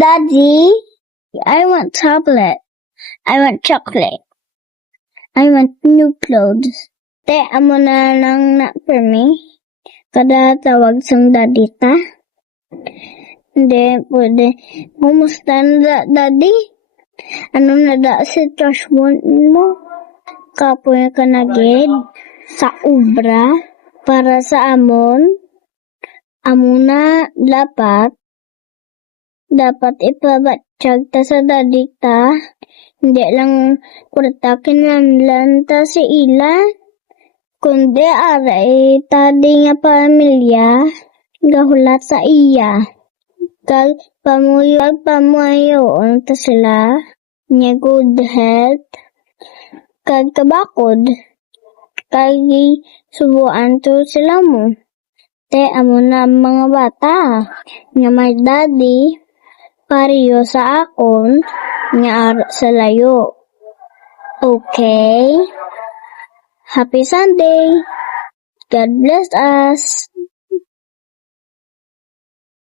Daddy, I want tablet. I want chocolate. I want new clothes. Te, amo na lang na for me. Kada tawag sang daddy ta. Hindi, pwede. Kumusta na daddy? Ano na da sitwasyon mo? Kapoy ka na gid sa ubra para sa amon. Amo na dapat ipabatsyag ta sa daddy ta. Hindi lang kurta kinahanglan ta si ila. Kundi aray tadi nga pamilya gahulat sa iya. Kag pamuyon ta sila nya good health. Kag kabakod. Kag subuan to sila mo. Te amo na mga bata nga may daddy pariyo sa akon nga ara sa layo. Okay? Happy Sunday! God bless us!